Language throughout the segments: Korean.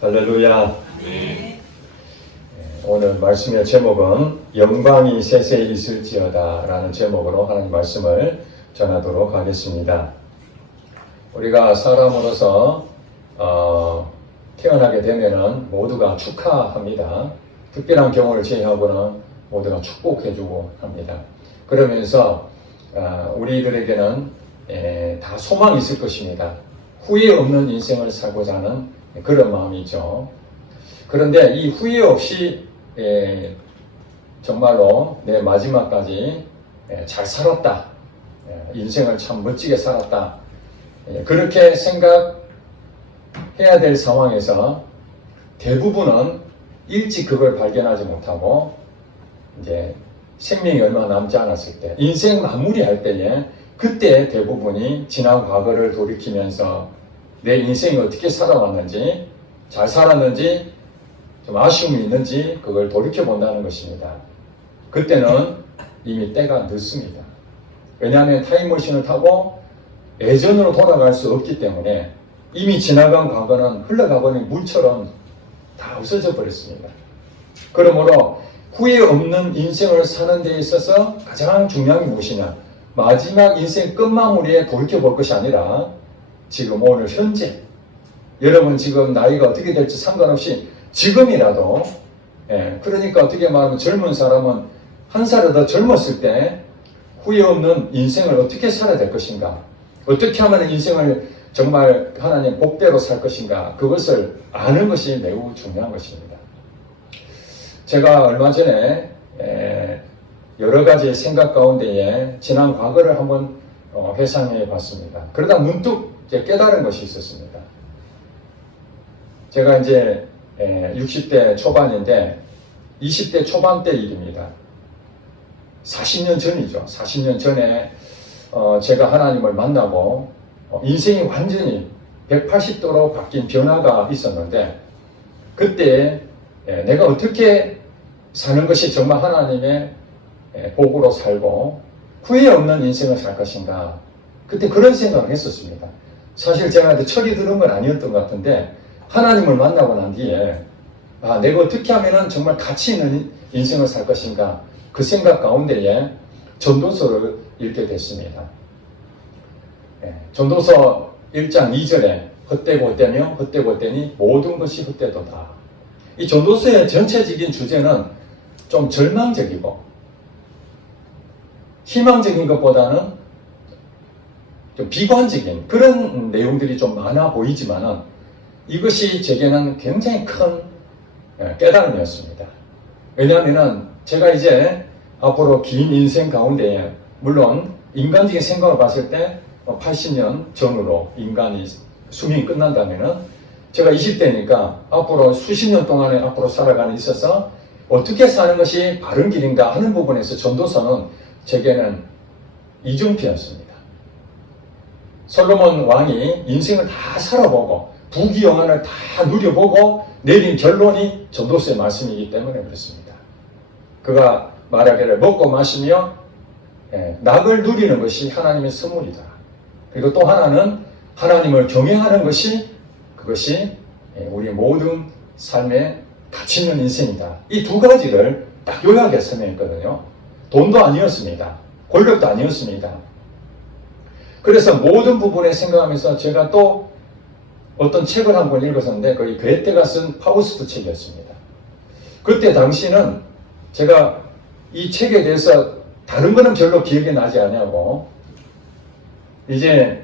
할렐루야. 오늘 말씀의 제목은 영광이 세세에 있을지어다 라는 제목으로 하나님 말씀을 전하도록 하겠습니다. 우리가 사람으로서 태어나게 되면은 모두가 축하합니다. 특별한 경우를 제외하고는 모두가 축복해주고 합니다. 그러면서 우리들에게는 다 소망이 있을 것입니다. 후회 없는 인생을 살고자 하는 그런 마음이죠. 그런데 이 후회 없이 정말로 내 마지막까지 잘 살았다, 인생을 참 멋지게 살았다, 그렇게 생각해야 될 상황에서 대부분은 일찍 그걸 발견하지 못하고 이제 생명이 얼마 남지 않았을 때, 인생 마무리할 때에 그때 대부분이 지난 과거를 돌이키면서 내 인생이 어떻게 살아왔는지, 잘 살았는지, 좀 아쉬움이 있는지 그걸 돌이켜본다는 것입니다. 그때는 이미 때가 늦습니다. 왜냐하면 타임머신을 타고 예전으로 돌아갈 수 없기 때문에 이미 지나간 과거는 흘러가버린 물처럼 다 없어져 버렸습니다. 그러므로 후회 없는 인생을 사는 데 있어서 가장 중요한 게 무엇이냐? 마지막 인생 끝마무리에 돌이켜볼 것이 아니라 지금 오늘 현재, 여러분 지금 나이가 어떻게 될지 상관없이 지금이라도, 그러니까 어떻게 말하면 젊은 사람은 한 살을 더 젊었을 때 후회 없는 인생을 어떻게 살아야 될 것인가, 어떻게 하면 인생을 정말 하나님 복대로 살 것인가, 그것을 아는 것이 매우 중요한 것입니다. 제가 얼마 전에 여러 가지 생각 가운데에 지난 과거를 한번 회상해 봤습니다. 그러다 문득 깨달은 것이 있었습니다. 제가 이제 60대 초반인데 20대 초반 때 일입니다. 40년 전이죠. 40년 전에 제가 하나님을 만나고 인생이 완전히 180도로 바뀐 변화가 있었는데, 그때 내가 어떻게 사는 것이 정말 하나님의 복으로 살고 후회 없는 인생을 살 것인가, 그때 그런 생각을 했었습니다. 사실 제가 철이 드는 건 아니었던 것 같은데 하나님을 만나고 난 뒤에 내가 어떻게 하면 정말 가치 있는 인생을 살 것인가, 그 생각 가운데에 전도서를 읽게 됐습니다. 전도서 1장 2절에 헛되고 헛되며 헛되고 헛되니 모든 것이 헛되도다. 이 전도서의 전체적인 주제는 좀 절망적이고 희망적인 것보다는 좀 비관적인 그런 내용들이 좀 많아 보이지만은 이것이 제게는 굉장히 큰 깨달음이었습니다. 왜냐하면은 제가 이제 앞으로 긴 인생 가운데에, 물론 인간적인 생각을 봤을 때 80년 전으로 인간이 수명이 끝난다면은 제가 20대니까 앞으로 수십 년 동안에 앞으로 살아가는 데 있어서 어떻게 사는 것이 바른 길인가 하는 부분에서 전도서는 제게는 이정표였습니다. 솔로몬 왕이 인생을 다 살아보고 부귀영화를 다 누려보고 내린 결론이 전도서의 말씀이기 때문에 그렇습니다. 그가 말하기를 먹고 마시며 낙을 누리는 것이 하나님의 선물이다. 그리고 또 하나는 하나님을 경외하는 것이, 그것이 우리 모든 삶의 가치 있는 인생이다. 이 두 가지를 딱 요약해 설명했거든요. 돈도 아니었습니다. 권력도 아니었습니다. 그래서 모든 부분에 생각하면서 제가 또 어떤 책을 한 권 읽었었는데 거기 괴테가 쓴 파우스트 책이었습니다. 그때 당시는 제가 이 책에 대해서 다른 거는 별로 기억이 나지 않냐고, 이제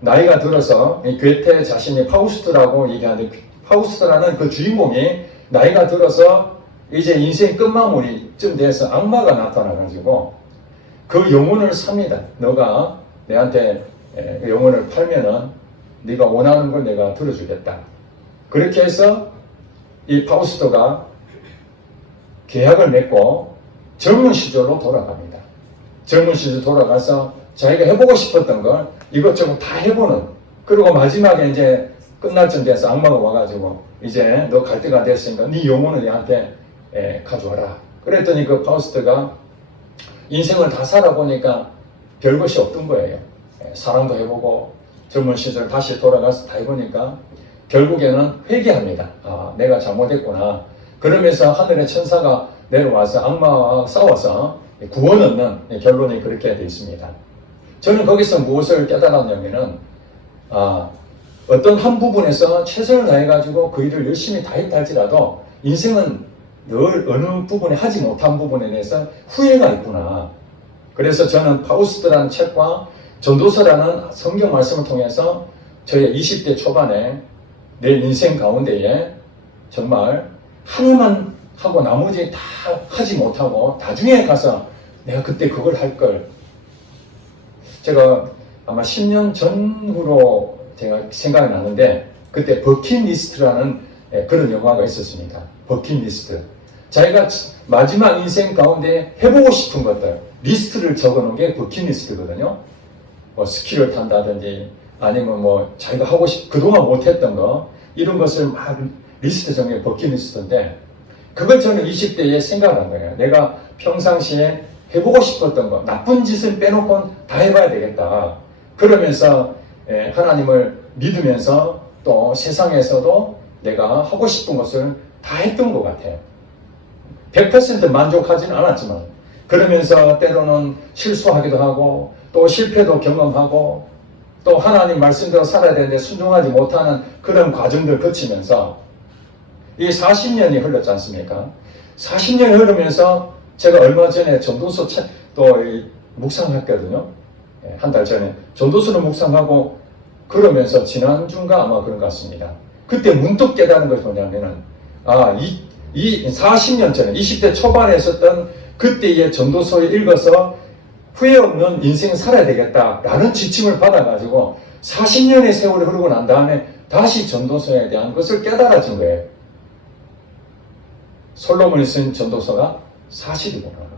나이가 들어서 괴테 자신이 파우스트라고 얘기하는데, 파우스트라는 그 주인공이 나이가 들어서 이제 인생 끝마무리쯤 돼서 악마가 나타나가지고 그 영혼을 삽니다. 너가 내한테 영혼을 팔면은 네가 원하는 걸 내가 들어주겠다. 그렇게 해서 이 파우스트가 계약을 맺고 젊은 시절로 돌아갑니다. 젊은 시절 돌아가서 자기가 해보고 싶었던 걸 이것저것 다 해보는, 그리고 마지막에 이제 끝날 쯤 돼서 악마가 와가지고 이제 너 갈 때가 됐으니까 네 영혼을 얘한테 가져와라. 그랬더니 그 파우스트가 인생을 다 살아보니까 별것이 없던 거예요. 사랑도 해보고 젊은 시절 다시 돌아가서 다 해보니까 결국에는 회개합니다. 아, 내가 잘못했구나. 그러면서 하늘의 천사가 내려와서 악마와 싸워서 구원 얻는 결론이 그렇게 되어 있습니다. 저는 거기서 무엇을 깨달았냐면은, 어떤 한 부분에서 최선을 다해가지고 그 일을 열심히 다했다 할지라도 인생은 늘 어느 부분에 하지 못한 부분에 대해서 후회가 있구나. 그래서 저는 파우스트라는 책과 전도서라는 성경 말씀을 통해서 저의 20대 초반에 내 인생 가운데에 정말 하나만 하고 나머지 다 하지 못하고 나중에 가서 내가 그때 그걸 할 걸. 제가 아마 10년 전후로 제가 생각이 나는데 그때 버킷리스트라는 그런 영화가 있었습니다. 버킷리스트. 자기가 마지막 인생 가운데 해보고 싶은 것들 리스트를 적어놓은 게 버킷리스트거든요. 뭐 스키를 탄다든지 아니면 뭐 자기가 하고 그동안 못했던 거 이런 것을 막 리스트 정해 버킷리스트인데 그걸 저는 20대에 생각을 한 거예요. 내가 평상시에 해보고 싶었던 거 나쁜 짓을 빼놓고 다 해봐야 되겠다. 그러면서 하나님을 믿으면서 또 세상에서도 내가 하고 싶은 것을 다 했던 것 같아요. 100% 만족하지는 않았지만 그러면서 때로는 실수하기도 하고 또 실패도 경험하고 또 하나님 말씀대로 살아야 되는데 순종하지 못하는 그런 과정들 거치면서 이 40년이 흘렀지 않습니까? 40년이 흐르면서 제가 얼마 전에 전도서 또 묵상했거든요. 한 달 전에 전도서를 묵상하고 그러면서 지난주인가 아마 그런 것 같습니다. 그때 문득 깨달은 것이 뭐냐면은 이 40년 전에 20대 초반에 있었던 그때의 전도서를 읽어서 후회 없는 인생을 살아야 되겠다라는 지침을 받아가지고 40년의 세월이 흐르고 난 다음에 다시 전도서에 대한 것을 깨달아진 거예요. 솔로몬이 쓴 전도서가 사실이구나.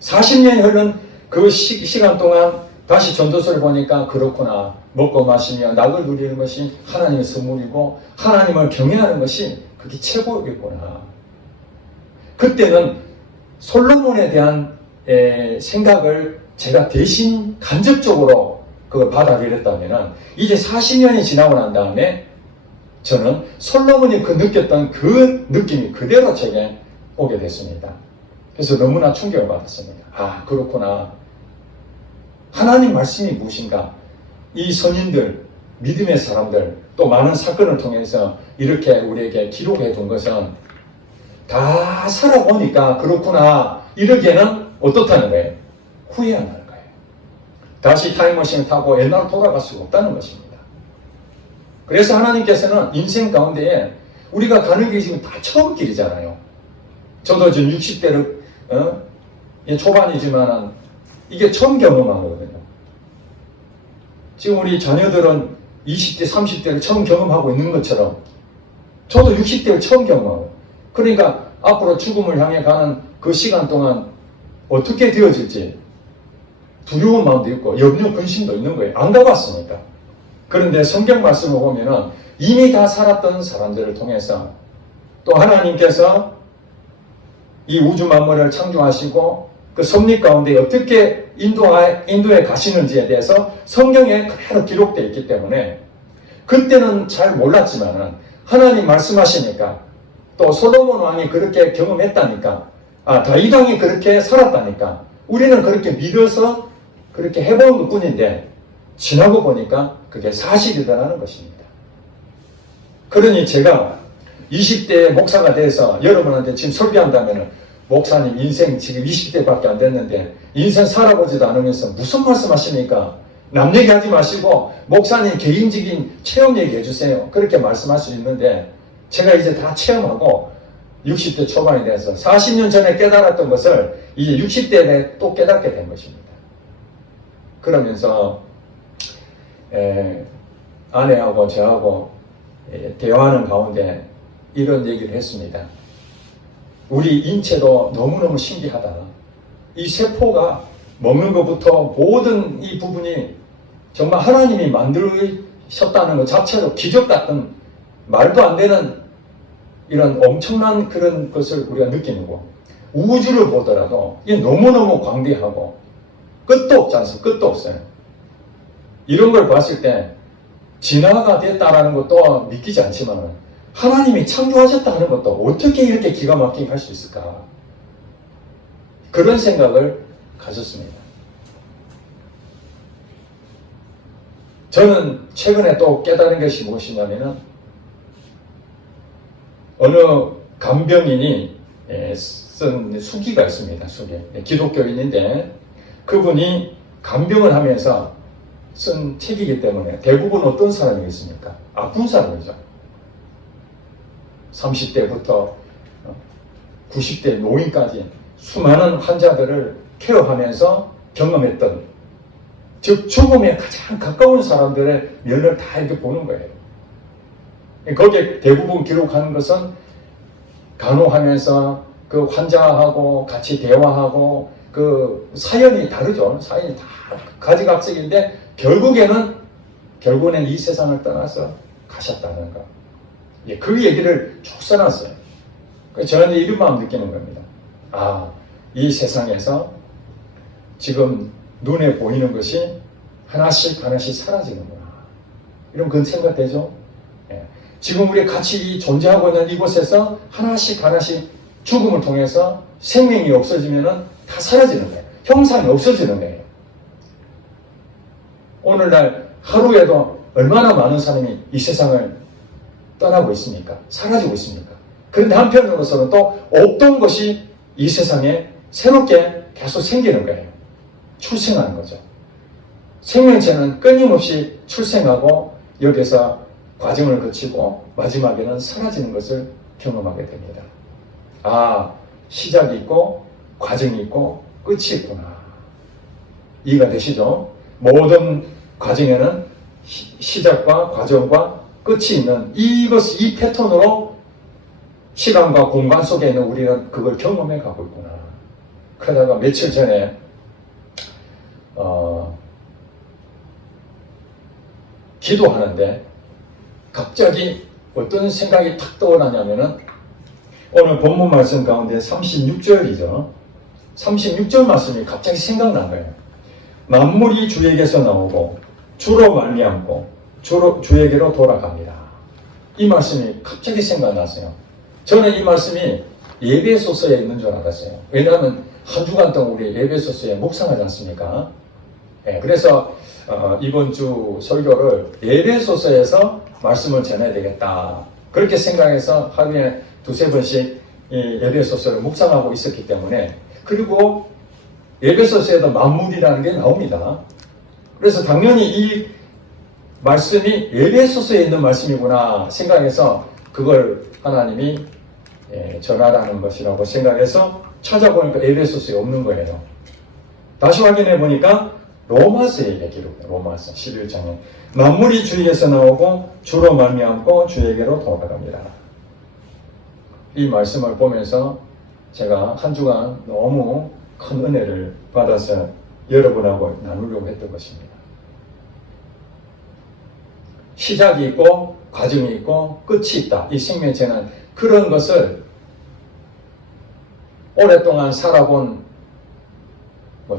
40년이 흐른 그 시간 동안 다시 전도서를 보니까 그렇구나. 먹고 마시며 낙을 누리는 것이 하나님의 선물이고 하나님을 경외하는 것이 그게 최고이구나. 그때는 솔로몬에 대한 생각을 제가 대신 간접적으로 그걸 받아들였다면 이제 40년이 지나고 난 다음에 저는 솔로몬이 느꼈던 그 느낌이 그대로 제게 오게 됐습니다. 그래서 너무나 충격을 받았습니다. 아, 그렇구나. 하나님 말씀이 무엇인가? 이 선인들, 믿음의 사람들, 또 많은 사건을 통해서 이렇게 우리에게 기록해 둔 것은 다 살아보니까 그렇구나. 이러기에는 어떻다는 거예요? 후회한다는 거예요. 다시 타임머신을 타고 옛날로 돌아갈 수가 없다는 것입니다. 그래서 하나님께서는 인생 가운데에 우리가 가는 길이 지금 다 처음 길이잖아요. 저도 지금 60대를 초반이지만 이게 처음 경험한 거거든요. 지금 우리 자녀들은 20대, 30대를 처음 경험하고 있는 것처럼 저도 60대를 처음 경험하고 그러니까 앞으로 죽음을 향해 가는 그 시간 동안 어떻게 되어질지 두려운 마음도 있고 염려, 근심도 있는 거예요. 안 가봤으니까. 그런데 성경 말씀을 보면은 이미 다 살았던 사람들을 통해서 또 하나님께서 이 우주 만물을 창조하시고 그 섭리 가운데 어떻게 인도에 가시는지에 대해서 성경에 그대로 기록되어 있기 때문에 그때는 잘 몰랐지만은 하나님 말씀하시니까 또 솔로몬 왕이 그렇게 경험했다니까 다윗 왕이 그렇게 살았다니까 우리는 그렇게 믿어서 그렇게 해본 것 뿐인데 지나고 보니까 그게 사실이라는 것입니다. 그러니 제가 20대의 목사가 돼서 여러분한테 지금 설교한다면 목사님 인생 지금 20대밖에 안 됐는데 인생 살아보지도 않으면서 무슨 말씀하십니까? 남 얘기하지 마시고 목사님 개인적인 체험 얘기해 주세요. 그렇게 말씀할 수 있는데 제가 이제 다 체험하고 60대 초반에 대해서 40년 전에 깨달았던 것을 이제 60대에 또 깨닫게 된 것입니다. 그러면서 아내하고 저하고 대화하는 가운데 이런 얘기를 했습니다. 우리 인체도 너무너무 신기하다. 이 세포가 먹는 것부터 모든 이 부분이 정말 하나님이 만드셨다는 것 자체로 기적 같은 말도 안 되는 이런 엄청난 그런 것을 우리가 느끼는 거. 우주를 보더라도 이게 너무너무 광대하고 끝도 없지 않습니까? 끝도 없어요. 이런 걸 봤을 때 진화가 됐다라는 것도 믿기지 않지만 하나님이 창조하셨다는 것도 어떻게 이렇게 기가 막히게 할 수 있을까? 그런 생각을 가졌습니다. 저는 최근에 또 깨달은 것이 무엇이냐면은 어느 간병인이 쓴 수기가 있습니다. 수기. 기독교인인데 그분이 간병을 하면서 쓴 책이기 때문에 대부분 어떤 사람이겠습니까? 아픈 사람이죠. 30대부터 90대 노인까지 수많은 환자들을 케어하면서 경험했던, 즉 죽음에 가장 가까운 사람들의 면을 다 이렇게 보는 거예요. 거기에 대부분 기록하는 것은 간호하면서 그 환자하고 같이 대화하고 그 사연이 다르죠. 사연이 다 가지각색인데 결국에는 이 세상을 떠나서 가셨다는 거. 그 얘기를 쭉 써놨어요. 저는 이런 마음 느끼는 겁니다. 아, 이 세상에서 지금 눈에 보이는 것이 하나씩 사라지는구나. 이런 그런 생각 되죠? 지금 우리 같이 존재하고 있는 이곳에서 하나씩 죽음을 통해서 생명이 없어지면은 다 사라지는 거예요. 형상이 없어지는 거예요. 오늘날 하루에도 얼마나 많은 사람이 이 세상을 떠나고 있습니까? 사라지고 있습니까? 그런데 한편으로서는 또 없던 것이 이 세상에 새롭게 계속 생기는 거예요. 출생하는 거죠. 생명체는 끊임없이 출생하고 여기서 과정을 거치고 마지막에는 사라지는 것을 경험하게 됩니다. 아, 시작이 있고 과정이 있고 끝이 있구나. 이해가 되시죠? 모든 과정에는 시작과 과정과 끝이 있는 이 패턴으로 시간과 공간 속에 있는 우리는 그걸 경험해 가고 있구나. 그러다가 며칠 전에 기도하는데 갑자기 어떤 생각이 탁 떠오르냐면은 오늘 본문 말씀 가운데 36절이죠. 36절 말씀이 갑자기 생각난 거예요. 만물이 주에게서 나오고 주로 말미암고 주에게로 돌아갑니다. 이 말씀이 갑자기 생각났어요. 저는 이 말씀이 예배소서에 있는 줄 알았어요. 왜냐하면 한 주간 동안 우리 예배소서에 묵상하지 않습니까? 그래서 이번 주 설교를 예배소서에서 말씀을 전해야 되겠다. 그렇게 생각해서 하루에 두세 번씩 이 예배소서를 묵상하고 있었기 때문에, 그리고 예배소서에도 만물이라는 게 나옵니다. 그래서 당연히 이 말씀이 예배소서에 있는 말씀이구나 생각해서 그걸 하나님이 전하라는 것이라고 생각해서 찾아보니까 예배소서에 없는 거예요. 다시 확인해 보니까 로마서에 기록돼요. 로마서 11장에 만물이 주에게서 나오고 주로 말미암고 주에게로 돌아갑니다. 이 말씀을 보면서 제가 한 주간 너무 큰 은혜를 받아서 여러분하고 나누려고 했던 것입니다. 시작이 있고 과정이 있고 끝이 있다. 이 생명체는 그런 것을 오랫동안 살아본,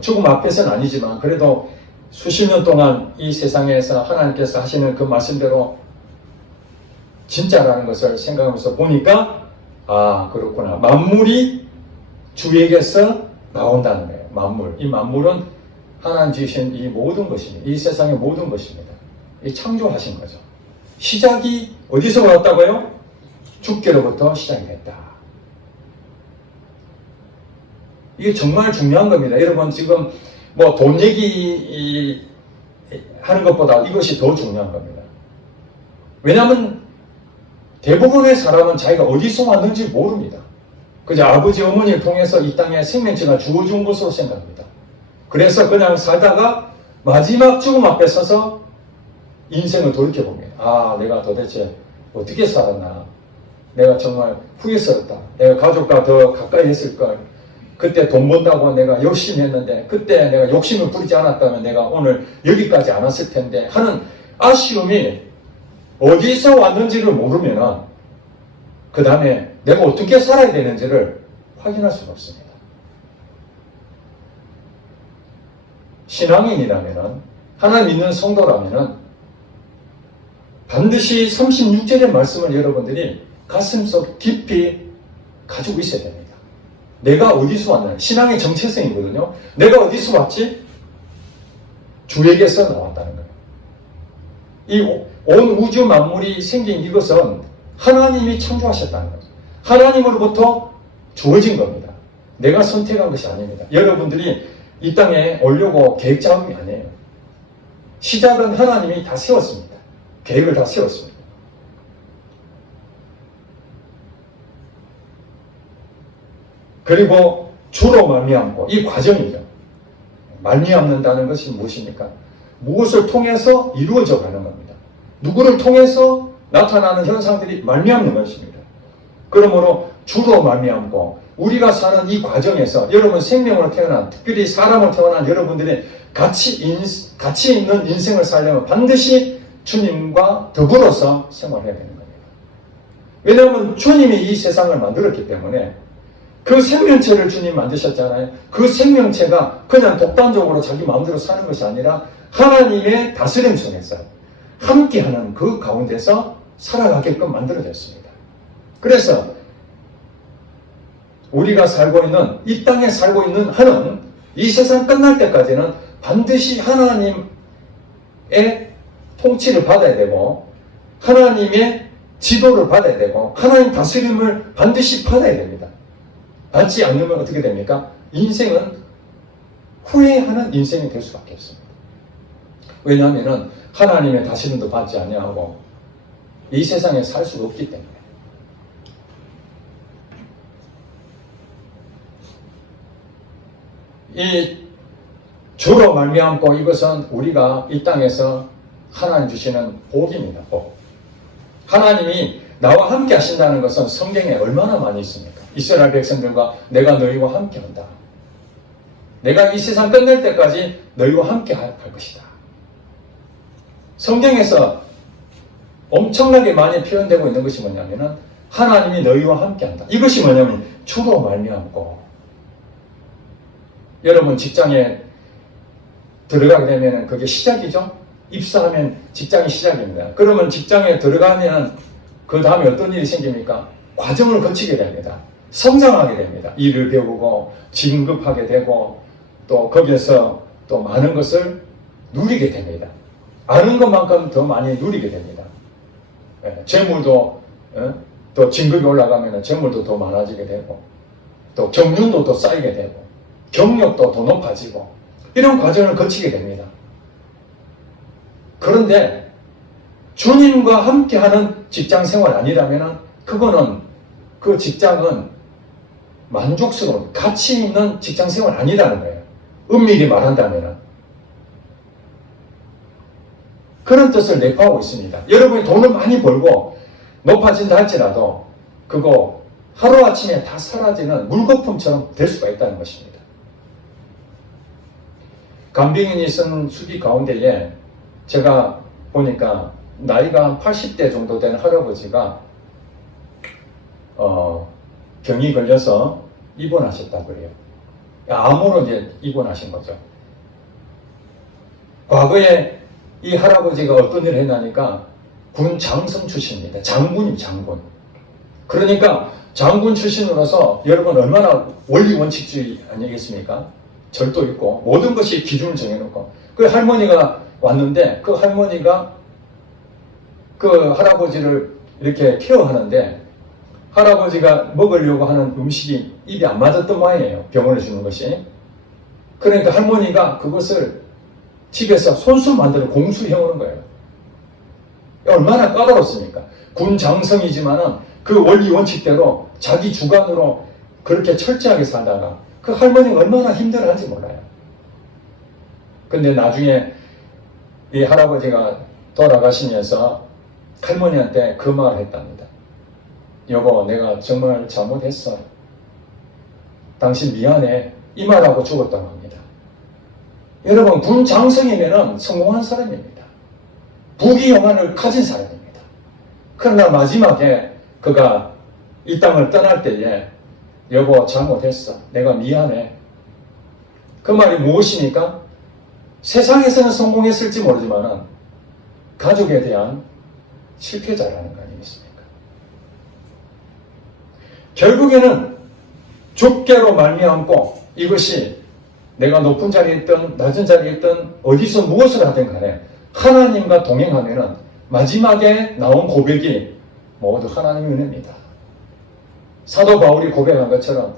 죽음 앞에서는 아니지만 그래도 수십 년 동안 이 세상에서 하나님께서 하시는 그 말씀대로 진짜라는 것을 생각하면서 보니까, 아, 그렇구나. 만물이 주에게서 나온다는 거예요. 만물. 이 만물은 하나님 지으신 이 모든 것입니다. 이 세상의 모든 것입니다. 이 창조하신 거죠. 시작이 어디서 왔다고요? 주께로부터 시작이 됐다. 이게 정말 중요한 겁니다. 여러분, 지금 돈 얘기 하는 것보다 이것이 더 중요한 겁니다. 왜냐하면 대부분의 사람은 자기가 어디서 왔는지 모릅니다. 그저 아버지, 어머니를 통해서 이 땅에 생명체가 주어준 것으로 생각합니다. 그래서 그냥 살다가 마지막 죽음 앞에 서서 인생을 돌이켜봅니다. 아, 내가 도대체 어떻게 살았나. 내가 정말 후회스럽다. 내가 가족과 더 가까이 했을걸. 그때 돈 번다고 내가 열심히 했는데, 그때 내가 욕심을 부리지 않았다면 내가 오늘 여기까지 안 왔을 텐데 하는 아쉬움이, 어디서 왔는지를 모르면 그 다음에 내가 어떻게 살아야 되는지를 확인할 수가 없습니다. 신앙인이라면, 하나님 믿는 성도라면 반드시 36절의 말씀을 여러분들이 가슴속 깊이 가지고 있어야 됩니다. 내가 어디서 왔나? 신앙의 정체성이거든요. 내가 어디서 왔지? 주에게서 나왔다는 거예요. 이 온 우주 만물이 생긴 이것은 하나님이 창조하셨다는 거죠. 하나님으로부터 주어진 겁니다. 내가 선택한 것이 아닙니다. 여러분들이 이 땅에 오려고 계획 잡음이 아니에요. 시작은 하나님이 다 세웠습니다. 계획을 다 세웠습니다. 그리고 주로 말미암고 이 과정이죠. 말미암는다는 것이 무엇입니까? 무엇을 통해서 이루어져 가는 겁니다. 누구를 통해서 나타나는 현상들이 말미암는 것입니다. 그러므로 주로 말미암고 우리가 사는 이 과정에서 여러분 생명으로 태어난, 특별히 사람으로 태어난 여러분들이 가치 있는 인생을 살려면 반드시 주님과 더불어서 생활해야 되는 겁니다. 왜냐하면 주님이 이 세상을 만들었기 때문에 그 생명체를 주님 만드셨잖아요. 그 생명체가 그냥 독단적으로 자기 마음대로 사는 것이 아니라 하나님의 다스림 속에서 함께하는 그 가운데서 살아가게끔 만들어졌습니다. 그래서 우리가 살고 있는 이 땅에 살고 있는 한은 이 세상 끝날 때까지는 반드시 하나님의 통치를 받아야 되고 하나님의 지도를 받아야 되고 하나님 다스림을 반드시 받아야 됩니다. 받지 않으면 어떻게 됩니까? 인생은 후회하는 인생이 될 수밖에 없습니다. 왜냐하면 하나님의 다스림도 받지 아니하고 이 세상에 살 수가 없기 때문에. 이 주로 말미암고 이것은 우리가 이 땅에서 하나님 주시는 복입니다. 복. 하나님이 나와 함께 하신다는 것은 성경에 얼마나 많이 있습니까? 이스라엘 백성들과 내가 너희와 함께 한다. 내가 이 세상 끝날 때까지 너희와 함께 할 것이다. 성경에서 엄청나게 많이 표현되고 있는 것이 뭐냐면 하나님이 너희와 함께 한다. 이것이 뭐냐면 주로 말미암고 여러분 직장에 들어가게 되면 그게 시작이죠. 입사하면 직장이 시작입니다. 그러면 직장에 들어가면 그 다음에 어떤 일이 생깁니까? 과정을 거치게 됩니다. 성장하게 됩니다. 일을 배우고 진급하게 되고 또 거기에서 또 많은 것을 누리게 됩니다. 아는 것만큼 더 많이 누리게 됩니다. 재물도 또 진급이 올라가면 재물도 더 많아지게 되고 또 경륜도 더 쌓이게 되고 경력도 더 높아지고 이런 과정을 거치게 됩니다. 그런데 주님과 함께하는 직장 생활 아니라면 그거는 그 직장은 만족스러운 가치 있는 직장 생활 아니라는 거예요. 엄밀히 말한다면 그런 뜻을 내포하고 있습니다. 여러분이 돈을 많이 벌고 높아진다 할지라도 그거 하루아침에 다 사라지는 물거품처럼 될 수가 있다는 것입니다. 간병인이 쓴 수기 가운데에 제가 보니까 나이가 80대 정도 된 할아버지가 병이 걸려서 입원하셨다고 그래요. 암으로 이제 입원하신 거죠. 과거에 이 할아버지가 어떤 일을 했나니까 군 장성 출신입니다. 장군입니다. 장군. 그러니까 장군 출신으로서 여러분 얼마나 원리 원칙주의 아니겠습니까? 절도 있고 모든 것이 기준을 정해놓고 그 할머니가 왔는데 그 할머니가 그 할아버지를 이렇게 케어하는데 할아버지가 먹으려고 하는 음식이 입에 안 맞았던 모양이에요. 병원에 주는 것이. 그러니까 할머니가 그것을 집에서 손수 만들어 공수해 오는 거예요. 얼마나 까다롭습니까? 군 장성이지만은 그 원리 원칙대로 자기 주관으로 그렇게 철저하게 살다가 그 할머니가 얼마나 힘들어하는지 몰라요. 근데 나중에 이 할아버지가 돌아가시면서 할머니한테 그 말을 했답니다. 여보, 내가 정말 잘못했어. 당신 미안해. 이 말하고 죽었다고 합니다. 여러분, 군 장성이면은 성공한 사람입니다. 부귀영화를 가진 사람입니다. 그러나 마지막에 그가 이 땅을 떠날 때에 여보, 잘못했어. 내가 미안해. 그 말이 무엇입니까? 세상에서는 성공했을지 모르지만 가족에 대한 실패자라는 거 아니겠습니까? 결국에는 주께로 말미암고 이것이 내가 높은 자리에 있든 낮은 자리에 있든 어디서 무엇을 하든 간에 하나님과 동행하면은 마지막에 나온 고백이 모두 하나님의 은혜입니다. 사도 바울이 고백한 것처럼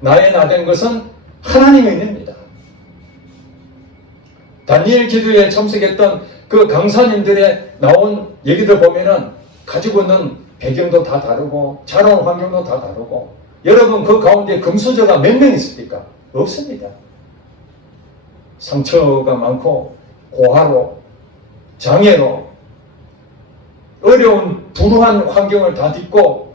나의 나된 것은 하나님의 은혜입니다. 다니엘 기도에 참석했던 그 강사님들의 나온 얘기들 보면은 가지고 있는 배경도 다 다르고 자라온 환경도 다 다르고 여러분 그 가운데 금수저가 몇 명 있습니까? 없습니다. 상처가 많고 고아로 장애로 어려운 불우한 환경을 다 딛고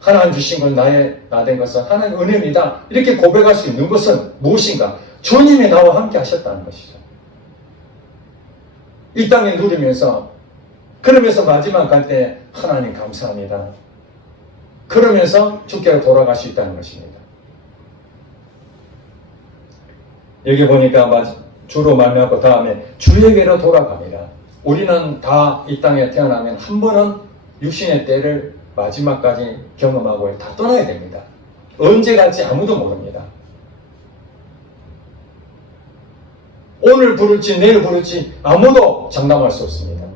하나님 주신 건 나의 나된 것은 하나님의 은혜입니다. 이렇게 고백할 수 있는 것은 무엇인가? 주님이 나와 함께 하셨다는 것이죠. 이 땅에 누리면서 그러면서 마지막 갈 때 하나님 감사합니다. 그러면서 주께로 돌아갈 수 있다는 것입니다. 여기 보니까 주로 말미암고 다음에 주에게로 돌아갑니다. 우리는 다 이 땅에 태어나면 한 번은 육신의 때를 마지막까지 경험하고 다 떠나야 됩니다. 언제 갈지 아무도 모릅니다. 오늘 부를지 내일 부를지 아무도 장담할 수 없습니다.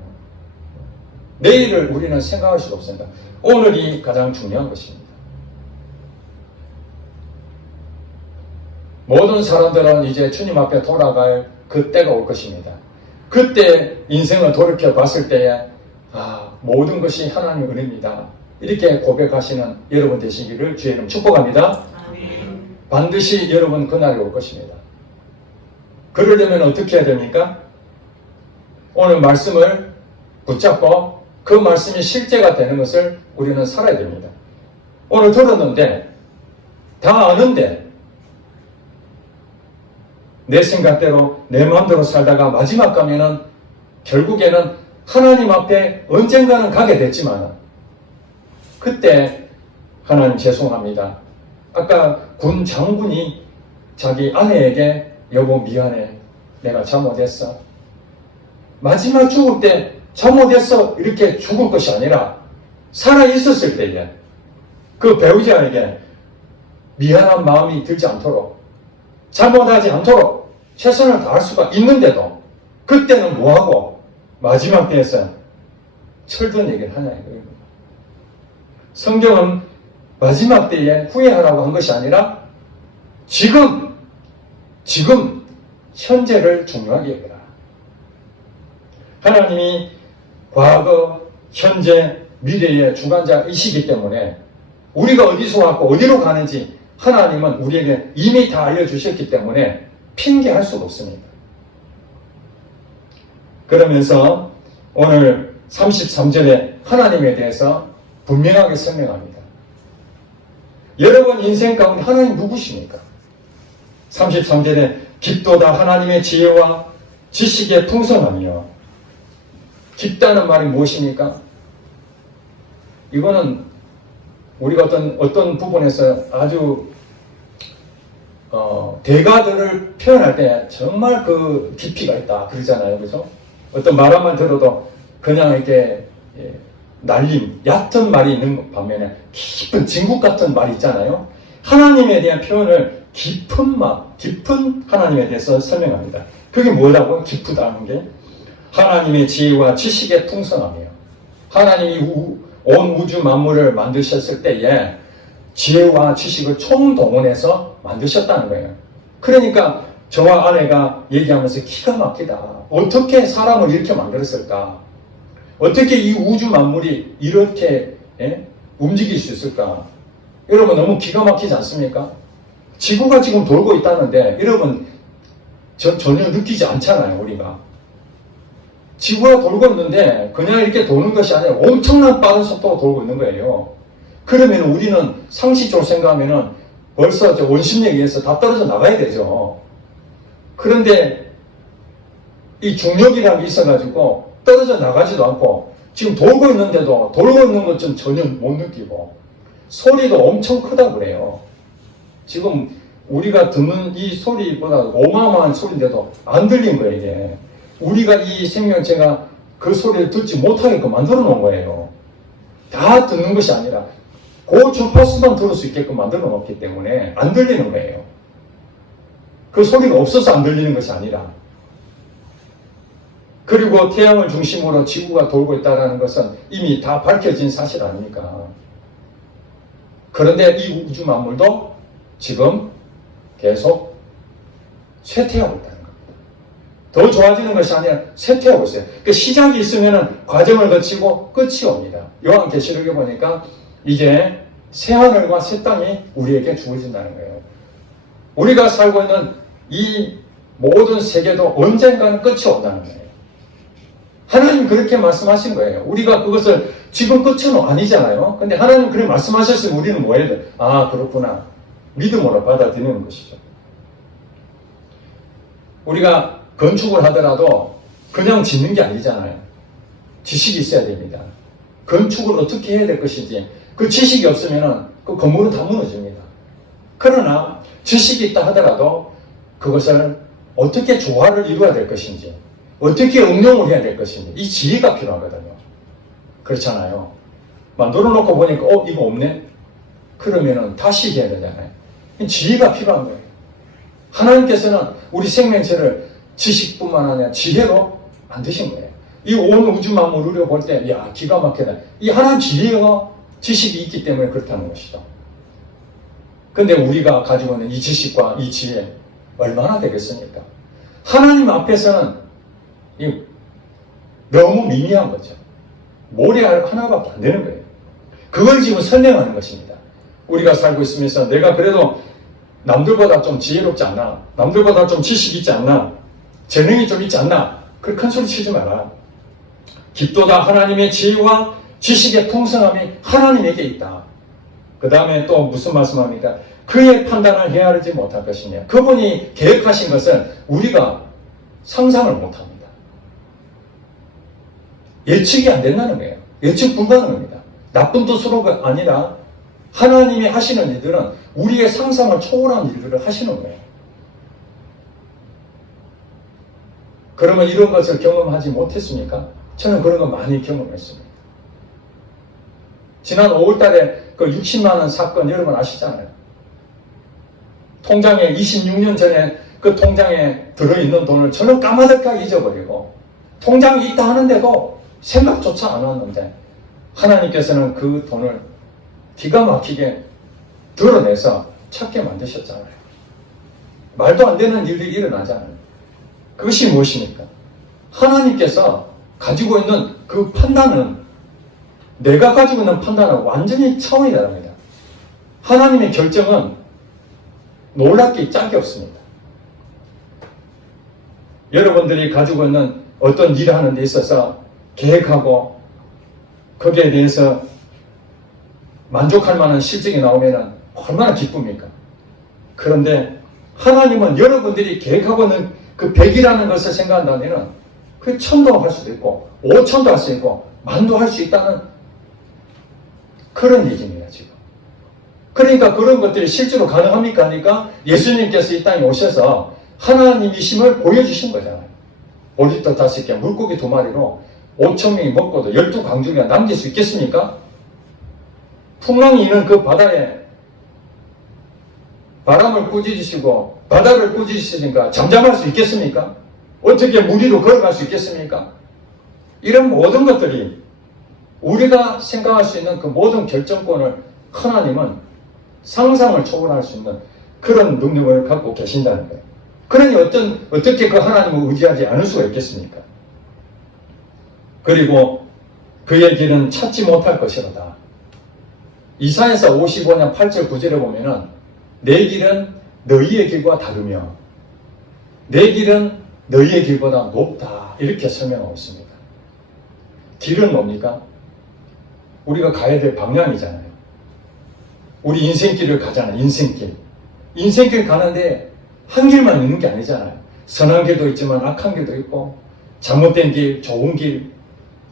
내일을 우리는 생각할 수가 없습니다. 오늘이 가장 중요한 것입니다. 모든 사람들은 이제 주님 앞에 돌아갈 그 때가 올 것입니다. 그때 인생을 돌이켜 봤을 때에 모든 것이 하나님의 은혜입니다. 이렇게 고백하시는 여러분 되시기를 주의 이름 축복합니다. 반드시 여러분 그날이 올 것입니다. 그러려면 어떻게 해야 됩니까? 오늘 말씀을 붙잡고 그 말씀이 실제가 되는 것을 우리는 살아야 됩니다. 오늘 들었는데 다 아는데 내 생각대로 내 마음대로 살다가 마지막 가면은 결국에는 하나님 앞에 언젠가는 가게 됐지만 그때 하나님 죄송합니다. 아까 군 장군이 자기 아내에게 여보 미안해. 내가 잘못했어. 마지막 죽을 때 잘못했어. 이렇게 죽을 것이 아니라 살아있었을 때에 그 배우자에게 미안한 마음이 들지 않도록 잘못하지 않도록 최선을 다할 수가 있는데도 그때는 뭐하고 마지막 때에서 철든 얘기를 하냐 이거예요. 성경은 마지막 때에 후회하라고 한 것이 아니라 지금 현재를 중요하게 여겨라. 하나님이 과거, 현재, 미래의 주관자이시기 때문에 우리가 어디서 왔고 어디로 가는지 하나님은 우리에게 이미 다 알려주셨기 때문에 핑계할 수가 없습니다. 그러면서 오늘 33절에 하나님에 대해서 분명하게 설명합니다. 여러분 인생 가운데 하나님 누구십니까? 33절에 깊도다 하나님의 지혜와 지식의 풍성함이요. 깊다는 말이 무엇입니까? 이거는 우리가 어떤 부분에서 아주 대가들을 표현할 때 정말 그 깊이가 있다 그러잖아요. 그죠? 어떤 말 한번 들어도 그냥 이렇게 날림, 얕은 말이 있는 반면에 깊은 진국 같은 말이 있잖아요. 하나님에 대한 표현을 깊은 하나님에 대해서 설명합니다. 그게 뭐라고? 깊다는 게 하나님의 지혜와 지식의 풍성함이에요. 하나님이 온 우주 만물을 만드셨을 때에 지혜와 지식을 총동원해서 만드셨다는 거예요. 그러니까 저와 아내가 얘기하면서 기가 막히다. 어떻게 사람을 이렇게 만들었을까? 어떻게 이 우주 만물이 이렇게 움직일 수 있을까? 여러분 너무 기가 막히지 않습니까? 지구가 지금 돌고 있다는데 여러분 전혀 느끼지 않잖아요. 우리가 지구가 돌고 있는데 그냥 이렇게 도는 것이 아니라 엄청난 빠른 속도로 돌고 있는 거예요. 그러면 우리는 상식적으로 생각하면 벌써 원심력에 의해서 다 떨어져 나가야 되죠. 그런데 이 중력이라는 게 있어가지고 떨어져 나가지도 않고 지금 돌고 있는데도 돌고 있는 것 좀 전혀 못 느끼고 소리도 엄청 크다고 그래요. 지금 우리가 듣는 이 소리보다 어마어마한 소리인데도 안 들린 거예요. 이게 우리가 이 생명체가 그 소리를 듣지 못하게끔 만들어 놓은 거예요. 다 듣는 것이 아니라 그 주파수만 들을 수 있게끔 만들어 놓기 때문에 안 들리는 거예요. 그 소리가 없어서 안 들리는 것이 아니라. 그리고 태양을 중심으로 지구가 돌고 있다는 것은 이미 다 밝혀진 사실 아닙니까? 그런데 이 우주 만물도 지금 계속 쇠퇴하고 있다는 겁니다. 더 좋아지는 것이 아니라 쇠퇴하고 있어요. 그 시작이 있으면 과정을 거치고 끝이 옵니다. 요한계시록에 보니까 이제 새하늘과 새 땅이 우리에게 주어진다는 거예요. 우리가 살고 있는 이 모든 세계도 언젠가는 끝이 온다는 거예요. 하나님 그렇게 말씀하신 거예요. 우리가 그것을 지금 끝은 아니잖아요. 근데 하나님 그렇게 말씀하셨으면 우리는 뭐 해야 돼? 아, 그렇구나. 믿음으로 받아들이는 것이죠. 우리가 건축을 하더라도 그냥 짓는 게 아니잖아요. 지식이 있어야 됩니다. 건축을 어떻게 해야 될 것인지 그 지식이 없으면 그 건물은 다 무너집니다. 그러나 지식이 있다 하더라도 그것을 어떻게 조화를 이루어야 될 것인지 어떻게 응용을 해야 될 것인지 이 지혜가 필요하거든요. 그렇잖아요. 만들어 놓고 보니까 이거 없네? 그러면은 다시 해야 되잖아요. 지혜가 필요한 거예요. 하나님께서는 우리 생명체를 지식뿐만 아니라 지혜로 만드신 거예요. 이 온 우주 만물을 우리가 볼 때, 야, 기가 막히다. 이 하나님 지혜가 지식이 있기 때문에 그렇다는 것이죠. 근데 우리가 가지고 있는 이 지식과 이 지혜, 얼마나 되겠습니까? 하나님 앞에서는 너무 미미한 거죠. 모래 하나밖에 안 되는 거예요. 그걸 지금 설명하는 것입니다. 우리가 살고 있으면서 내가 그래도 남들보다 좀 지혜롭지 않나? 남들보다 좀 지식이 있지 않나? 재능이 좀 있지 않나? 그 큰 소리 치지 마라. 깊도다 하나님의 지혜와 지식의 풍성함이 하나님에게 있다. 그 다음에 또 무슨 말씀합니까? 그의 판단을 헤아리지 못할 것이냐. 그분이 계획하신 것은 우리가 상상을 못합니다. 예측이 안 된다는 거예요. 예측 불가능합니다. 나쁜 뜻으로가 아니라 하나님이 하시는 일들은 우리의 상상을 초월한 일들을 하시는 거예요. 그러면 이런 것을 경험하지 못했습니까? 저는 그런 거 많이 경험했습니다. 지난 5월달에 그 60만 원 사건 여러분 아시잖아요. 통장에 26년 전에 그 통장에 들어있는 돈을 저는 까마득하게 잊어버리고 통장이 있다 하는데도 생각조차 안 왔는데 하나님께서는 그 돈을 기가 막히게 드러내서 찾게 만드셨잖아요. 말도 안 되는 일들이 일어나잖아요. 그것이 무엇입니까? 하나님께서 가지고 있는 그 판단은 내가 가지고 있는 판단은 완전히 차원이 다릅니다. 하나님의 결정은 놀랍게 짝이 없습니다. 여러분들이 가지고 있는 어떤 일을 하는 데 있어서 계획하고 거기에 대해서 만족할 만한 실적이 나오면 얼마나 기쁩니까? 그런데 하나님은 여러분들이 계획하고 있는 그 100이라는 것을 생각한다면 그 1000도 할 수도 있고 5000도 할 수 있고 만도 할 수 있다는 그런 얘기입니다. 지금. 그러니까 그런 것들이 실제로 가능합니까? 하니까 예수님께서 이 땅에 오셔서 하나님이심을 보여주신 거잖아요. 5리터 5개, 물고기 2마리로 5,000명이 먹고도 12광주리가 남길 수 있겠습니까? 풍랑이 있는 그 바다에 바람을 꾸짖으시고 바다를 꾸짖으시니까 잠잠할 수 있겠습니까? 어떻게 물 위로 걸어갈 수 있겠습니까? 이런 모든 것들이 우리가 생각할 수 있는 그 모든 결정권을 하나님은 상상을 초월할 수 있는 그런 능력을 갖고 계신다는 거예요. 그러니 어떻게 그 하나님을 의지하지 않을 수가 있겠습니까? 그리고 그의 길은 찾지 못할 것이로다. 이사야서 55년 8절 9절에 보면은 내 길은 너희의 길과 다르며 내 길은 너희의 길보다 높다. 이렇게 설명하고 있습니다. 길은 뭡니까? 우리가 가야 될 방향이잖아요. 우리 인생길을 가잖아요. 인생길. 인생길 가는데 한 길만 있는 게 아니잖아요. 선한 길도 있지만 악한 길도 있고 잘못된 길, 좋은 길,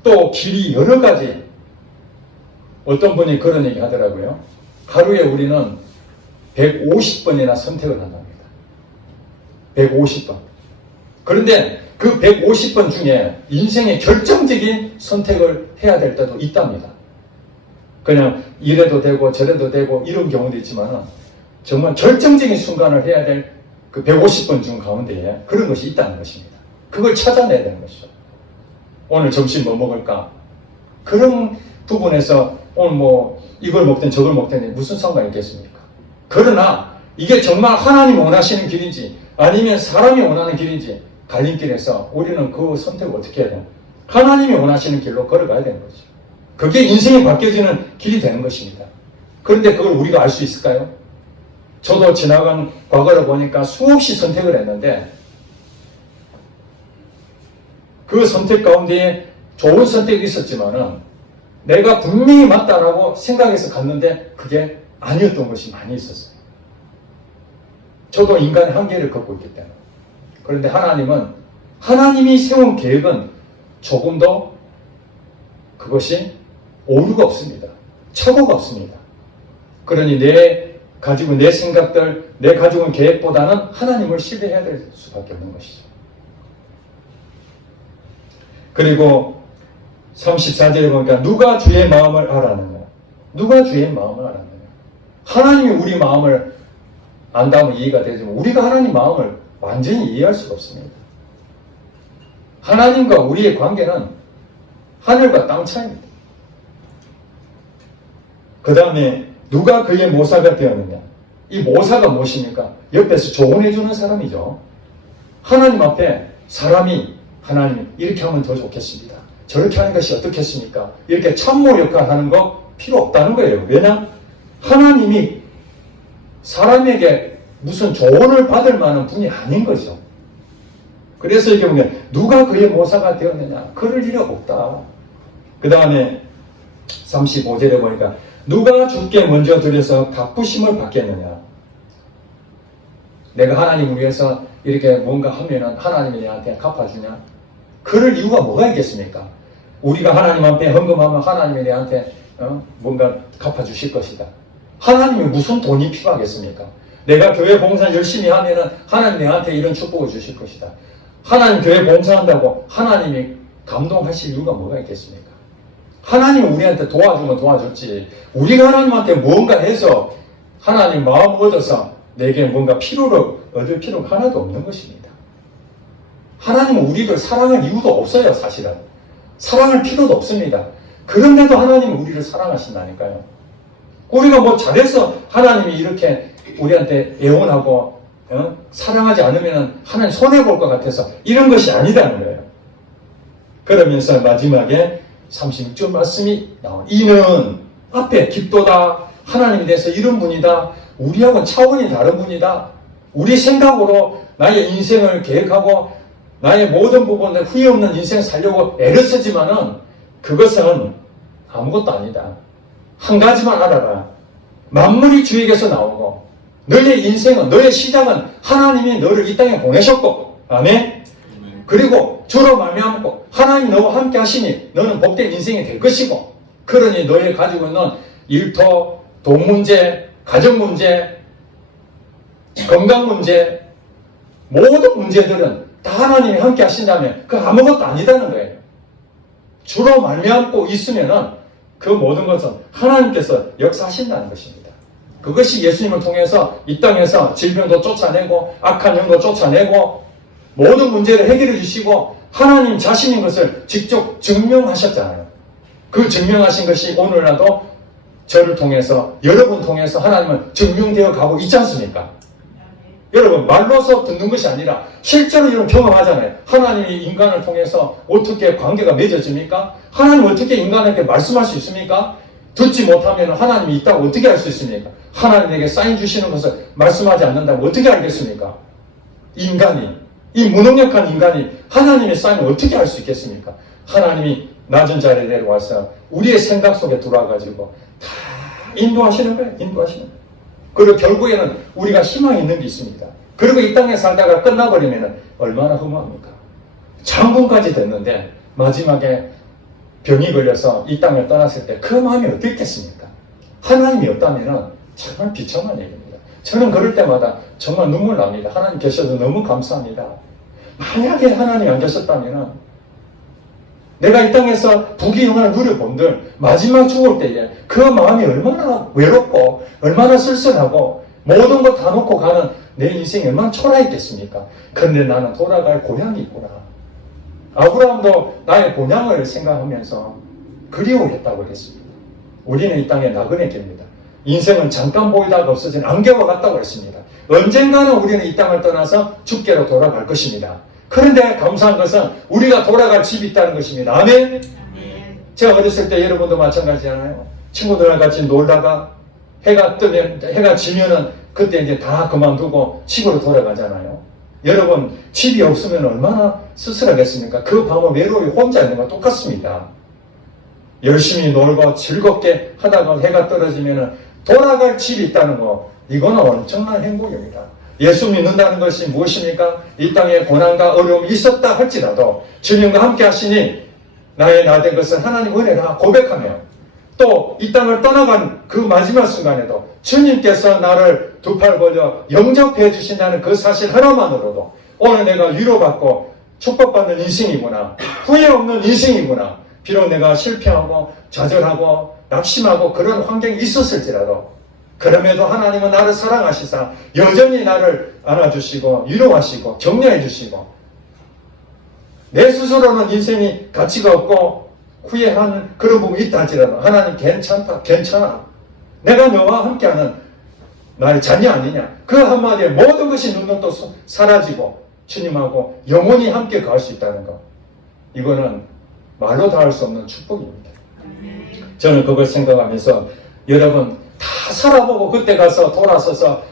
또 길이 여러 가지. 어떤 분이 그런 얘기 하더라고요. 하루에 우리는 150번이나 선택을 한답니다. 150번. 그런데 그 150번 중에 인생의 결정적인 선택을 해야 될 때도 있답니다. 그냥 이래도 되고 저래도 되고 이런 경우도 있지만 정말 결정적인 순간을 해야 될 그 150번 중 가운데에 그런 것이 있다는 것입니다. 그걸 찾아내야 되는 것이죠. 오늘 점심 뭐 먹을까? 그런 부분에서 오늘 뭐 이걸 먹든 저걸 먹든 무슨 상관이 있겠습니까? 그러나 이게 정말 하나님 원하시는 길인지 아니면 사람이 원하는 길인지 갈림길에서 우리는 그 선택을 어떻게 해야 돼요? 하나님이 원하시는 길로 걸어가야 되는 거죠. 그게 인생이 바뀌어지는 길이 되는 것입니다. 그런데 그걸 우리가 알 수 있을까요? 저도 지나간 과거를 보니까 수없이 선택을 했는데 그 선택 가운데 좋은 선택이 있었지만은 내가 분명히 맞다라고 생각해서 갔는데 그게 아니었던 것이 많이 있었어요. 저도 인간의 한계를 겪고 있기 때문에. 그런데 하나님은 하나님이 세운 계획은 조금 더 그것이 오류가 없습니다. 착오가 없습니다. 그러니 내 생각들, 내 가지고 있는 계획보다는 하나님을 신뢰해야 될 수밖에 없는 것이죠. 그리고 34절에 보니까 누가 주의 마음을 알았느냐? 누가 주의 마음을 알았느냐? 하나님이 우리 마음을 안다면 이해가 되지만 우리가 하나님 마음을 완전히 이해할 수가 없습니다. 하나님과 우리의 관계는 하늘과 땅 차이입니다. 그 다음에 누가 그의 모사가 되었느냐? 이 모사가 무엇입니까? 옆에서 조언해주는 사람이죠. 하나님 앞에 사람이 하나님 이렇게 하면 더 좋겠습니다. 저렇게 하는 것이 어떻겠습니까? 이렇게 참모 역할 하는 거 필요 없다는 거예요. 왜냐? 하나님이 사람에게 무슨 조언을 받을 만한 분이 아닌 거죠. 그래서 이게 보면 누가 그의 모사가 되었느냐? 그럴 일이 없다. 그 다음에 35절에 보니까 누가 주께 먼저 드려서 갚으심을 받겠느냐? 내가 하나님을 위해서 이렇게 뭔가 하면은 하나님이 내한테 갚아주냐? 그럴 이유가 뭐가 있겠습니까? 우리가 하나님 앞에 헌금하면 하나님이 내한테 뭔가 갚아주실 것이다. 하나님이 무슨 돈이 필요하겠습니까? 내가 교회 봉사 열심히 하면은 하나님 내한테 이런 축복을 주실 것이다. 하나님 교회 봉사한다고 하나님이 감동하실 이유가 뭐가 있겠습니까? 하나님이 우리한테 도와주면 도와줬지. 우리가 하나님한테 무언가 해서 하나님 마음 얻어서 내게 뭔가 필요를 얻을 필요가 하나도 없는 것입니다. 하나님은 우리를 사랑할 이유도 없어요, 사실은. 사랑할 필요도 없습니다. 그런데도 하나님은 우리를 사랑하신다니까요. 우리가 뭐 잘해서 하나님이 이렇게 우리한테 애원하고 사랑하지 않으면 하나님 손해볼 것 같아서 이런 것이 아니다는 거예요. 그러면서 마지막에 36절 말씀이 나와요. 이는 앞에 깊도다. 하나님에 대해서 이런 분이다. 우리하고는 차원이 다른 분이다. 우리 생각으로 나의 인생을 계획하고 나의 모든 부분을 후회 없는 인생 살려고 애를 쓰지만은 그것은 아무것도 아니다. 한 가지만 알아라. 만물이 주에게서 나오고 너의 인생은, 너의 시작은 하나님이 너를 이 땅에 보내셨고, 아멘? 그리고 주로 말미암고 하나님이 너와 함께 하시니 너는 복된 인생이 될 것이고, 그러니 너의 가지고 있는 일터, 돈 문제, 가정 문제, 건강 문제, 모든 문제들은 다 하나님이 함께 하신다면 그 아무것도 아니다는 거예요. 주로 말미암고 있으면은 그 모든 것은 하나님께서 역사하신다는 것입니다. 그것이 예수님을 통해서 이 땅에서 질병도 쫓아내고 악한 영도 쫓아내고 모든 문제를 해결해 주시고 하나님 자신인 것을 직접 증명하셨잖아요. 그 증명하신 것이 오늘날도 저를 통해서, 여러분 통해서 하나님은 증명되어 가고 있지 않습니까? 여러분, 말로서 듣는 것이 아니라 실제로 여러분 경험하잖아요. 하나님이 인간을 통해서 어떻게 관계가 맺어집니까? 하나님 어떻게 인간에게 말씀할 수 있습니까? 듣지 못하면 하나님이 있다고 어떻게 알 수 있습니까? 하나님에게 사인 주시는 것을 말씀하지 않는다면 어떻게 알겠습니까? 인간이, 이 무능력한 인간이 하나님의 사인을 어떻게 알 수 있겠습니까? 하나님이 낮은 자리에 내려와서 우리의 생각 속에 들어와가지고 다 인도하시는 거예요. 인도하시는 거예요. 그리고 결국에는 우리가 희망이 있는 게 있습니다. 그리고 이 땅에 살다가 끝나버리면 얼마나 허무합니까? 장군까지 됐는데 마지막에 병이 걸려서 이 땅을 떠났을 때 그 마음이 어땠겠습니까? 하나님이 없다면 정말 비참한 얘기입니다. 저는 그럴 때마다 정말 눈물 납니다. 하나님 계셔서 너무 감사합니다. 만약에 하나님이 안 계셨다면 내가 이 땅에서 부귀영화를 누려본들 마지막 죽을 때에 그 마음이 얼마나 외롭고 얼마나 쓸쓸하고 모든 것 다 놓고 가는 내 인생이 얼마나 초라했겠습니까? 그런데 나는 돌아갈 고향이 있구나. 아브라함도 나의 고향을 생각하면서 그리워했다고 했습니다. 우리는 이 땅의 나그네 길입니다. 인생은 잠깐 보이다가 없어진 안개와 같다고 했습니다. 언젠가는 우리는 이 땅을 떠나서 죽게로 돌아갈 것입니다. 그런데 감사한 것은 우리가 돌아갈 집이 있다는 것입니다. 아멘? 제가 어렸을 때 여러분도 마찬가지잖아요. 친구들과 같이 놀다가 해가 지면은 그때 이제 다 그만두고 집으로 돌아가잖아요. 여러분, 집이 없으면 얼마나 쓸쓸하겠습니까? 그 밤을 외로이 혼자 있는 거 똑같습니다. 열심히 놀고 즐겁게 하다가 해가 떨어지면은 돌아갈 집이 있다는 거, 이거는 엄청난 행복입니다. 예수 믿는다는 것이 무엇입니까? 이 땅에 고난과 어려움이 있었다 할지라도 주님과 함께 하시니 나의 나 된 것은 하나님 은혜라 고백하며 또 이 땅을 떠나간 그 마지막 순간에도 주님께서 나를 두 팔 벌려 영접해 주신다는 그 사실 하나만으로도 오늘 내가 위로받고 축복받는 인생이구나, 후회 없는 인생이구나. 비록 내가 실패하고 좌절하고 낙심하고 그런 환경이 있었을지라도 그럼에도 하나님은 나를 사랑하시사 여전히 나를 안아주시고 위로하시고 격려해 주시고 내 스스로는 인생이 가치가 없고 후회하는 그런 부분이 있다 할지라도 하나님 괜찮다, 괜찮아. 내가 너와 함께하는 나의 자녀 아니냐. 그 한마디에 모든 것이 눈도 사라지고 주님하고 영원히 함께 갈 수 있다는 것. 이거는 말로 다 할 수 없는 축복입니다. 저는 그걸 생각하면서 여러분 다 살아보고 그때 가서 돌아서서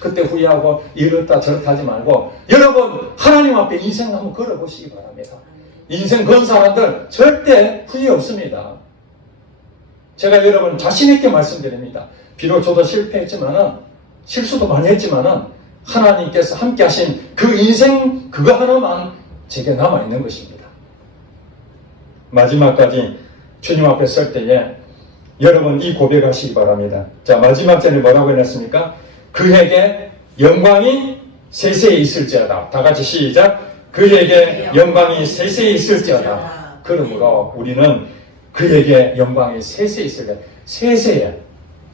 그때 후회하고 이렇다 저렇다 하지 말고 여러분 하나님 앞에 인생 한번 걸어보시기 바랍니다. 인생 건 사람들 절대 후회 없습니다. 제가 여러분 자신 있게 말씀드립니다. 비록 저도 실패했지만은 실수도 많이 했지만은 하나님께서 함께 하신 그 인생 그거 하나만 제게 남아있는 것입니다. 마지막까지 주님 앞에 설 때에 여러분 이 고백하시기 바랍니다. 자, 마지막 절에 뭐라고 해놨습니까? 그에게 영광이 세세히 있을지어다. 다 같이 시작. 그에게 영광이 세세히 있을지어다. 그러므로 우리는 그에게 영광이 세세히 있을지어다. 세세히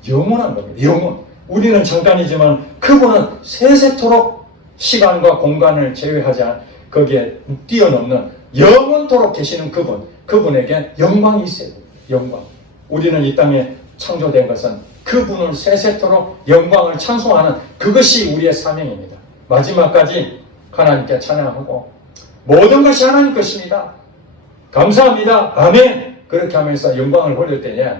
영원한 겁니다. 영원. 우리는 잠깐이지만 그분은 세세토록 시간과 공간을 제외하지 거기에 뛰어넘는 영원토록 계시는 그분에게 영광이 있어요. 영광. 우리는 이 땅에 창조된 것은 그분을 세세토록 영광을 찬송하는 그것이 우리의 사명입니다. 마지막까지 하나님께 찬양하고 모든 것이 하나님 것입니다. 감사합니다. 아멘. 그렇게 하면서 영광을 돌릴 때에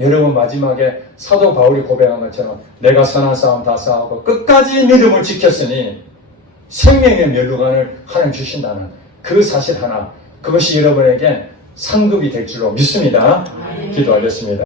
여러분 마지막에 사도 바울이 고백한 것처럼 내가 선한 싸움 다 싸우고 끝까지 믿음을 지켰으니 생명의 면류관을 하나님 주신다는 그 사실 하나, 그것이 여러분에게 상급이 될 줄로 믿습니다. 기도하겠습니다.